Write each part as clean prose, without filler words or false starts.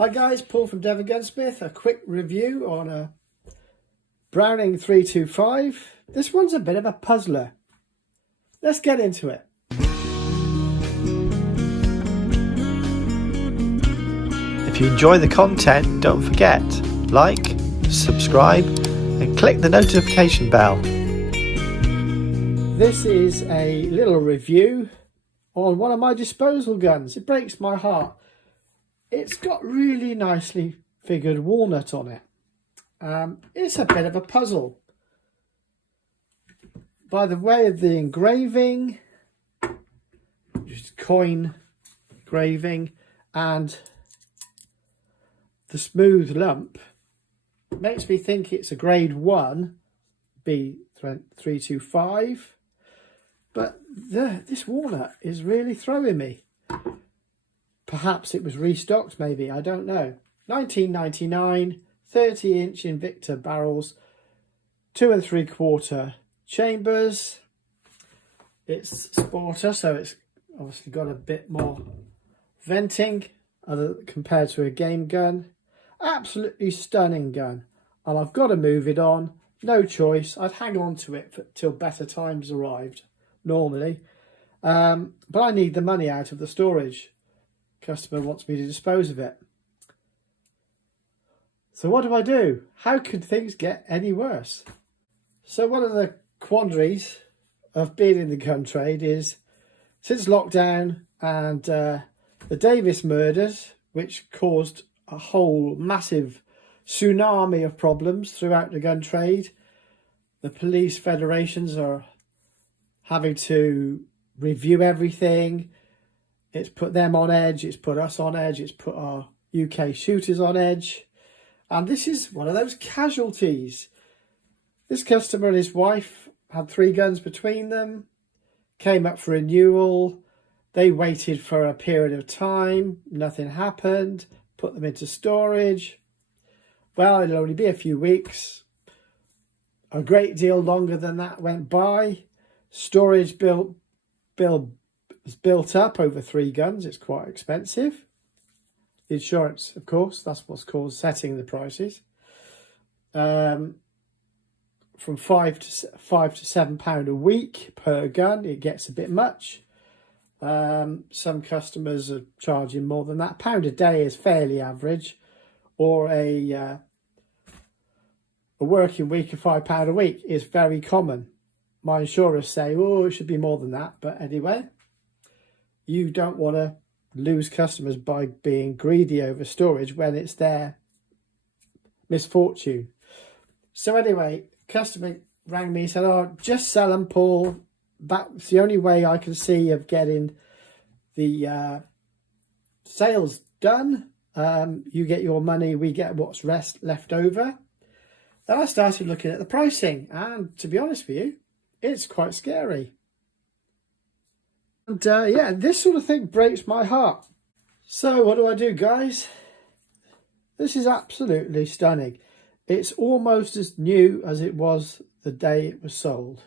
Hi guys, Paul from Devongunsmith. A quick review on a Browning 325. This one's a bit of a puzzler. Let's get into it. If you enjoy the content, don't forget, like, subscribe and click the notification bell. This is a little review on one of my disposal guns. It breaks my heart. It's got really nicely figured walnut on it. It's a bit of a puzzle. By the way of the engraving, just coin engraving, and the smooth lump makes me think it's a grade 1 B325, but this walnut is really throwing me. Perhaps it was restocked, maybe, I don't know. 1999, 30-inch Invicta barrels, 2 3/4 chambers. It's sporter, so it's obviously got a bit more venting compared to a game gun. Absolutely stunning gun, and I've got to move it on. No choice. I'd hang on to it till better times arrived normally, but I need the money out of the storage. Customer wants me to dispose of it. So what do? How could things get any worse? So one of the quandaries of being in the gun trade is, since lockdown and the Davis murders, which caused a whole massive tsunami of problems throughout the gun trade, the police federations are having to review everything. It's put them on edge, it's put us on edge, it's put our UK shooters on edge. And this is one of those casualties. This customer and his wife had 3 guns between them, came up for renewal. They waited for a period of time, nothing happened, put them into storage. Well, it'll only be a few weeks. A great deal longer than that went by. Storage bill was built up over 3 guns. It's quite expensive. The insurance, of course, that's what's caused setting the prices. From £5 to £7 a week per gun, it gets a bit much. Some customers are charging more than that. £1 a day is fairly average, or a working week of £5 a week is very common. My insurers say, oh, it should be more than that, but anyway. You don't want to lose customers by being greedy over storage when it's their misfortune. So anyway, customer rang me and said, oh, just sell them, Paul. That's the only way I can see of getting the sales done. You get your money, we get what's left over. Then I started looking at the pricing, and to be honest with you, it's quite scary. And yeah, this sort of thing breaks my heart. So what do, guys? This is absolutely stunning. It's almost as new as it was the day it was sold.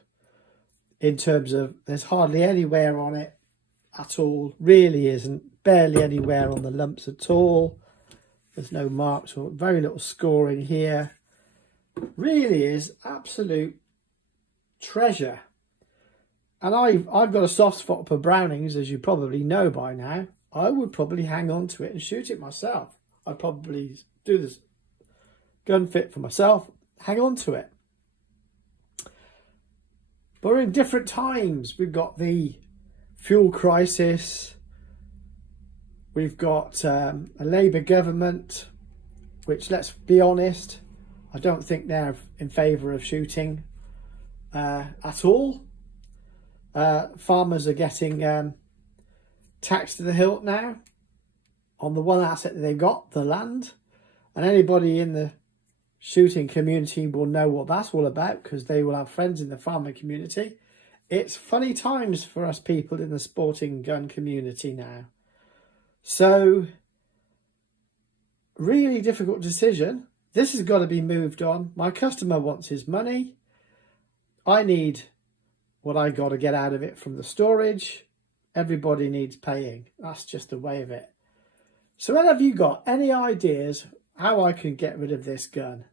In terms of, there's hardly any wear on it at all. Really isn't. Barely any wear on the lumps at all. There's no marks or very little scoring here. Really is absolute treasure. And I've got a soft spot for Brownings, as you probably know by now. I would probably hang on to it and shoot it myself. I'd probably do this gun fit for myself, hang on to it. But we're in different times. We've got the fuel crisis. We've got a Labour government, which, let's be honest, I don't think they're in favour of shooting at all. Farmers are getting taxed to the hilt now on the one asset that they've got, the land. And anybody in the shooting community will know what that's all about, because they will have friends in the farming community. It's funny times for us people in the sporting gun community now. So, really difficult decision. This has got to be moved on. My customer wants his money. I need what I got to get out of it from the storage. Everybody needs paying. That's just the way of it. So have you got any ideas how I can get rid of this gun?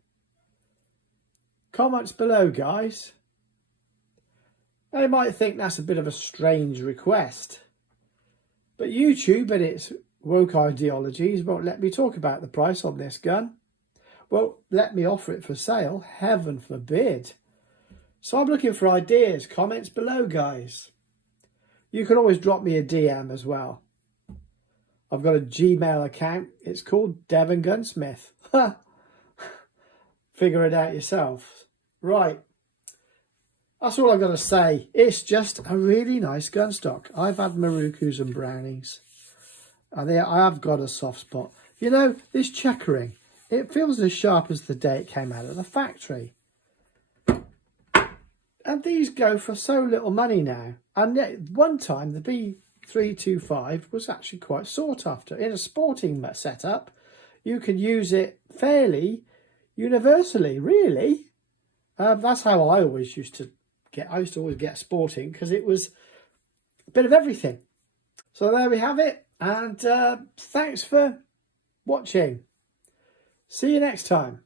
Comments below, guys. Now, you might think that's a bit of a strange request, but YouTube and its woke ideologies won't let me talk about the price on this gun. Won't let me offer it for sale, heaven forbid. So I'm looking for ideas, comments below, guys. You can always drop me a DM as well. I've got a Gmail account. It's called Devongunsmith. Figure it out yourself. Right. That's all I've got to say. It's just a really nice gun stock. I've had mirokus and brownings. I have got a soft spot. You know, this checkering, it feels as sharp as the day it came out of the factory. And these go for so little money now. And yet, one time, the B325 was actually quite sought after. In a sporting setup, you can use it fairly universally, really. That's how I always used to get. I used to always get sporting because it was a bit of everything. So there we have it. And thanks for watching. See you next time.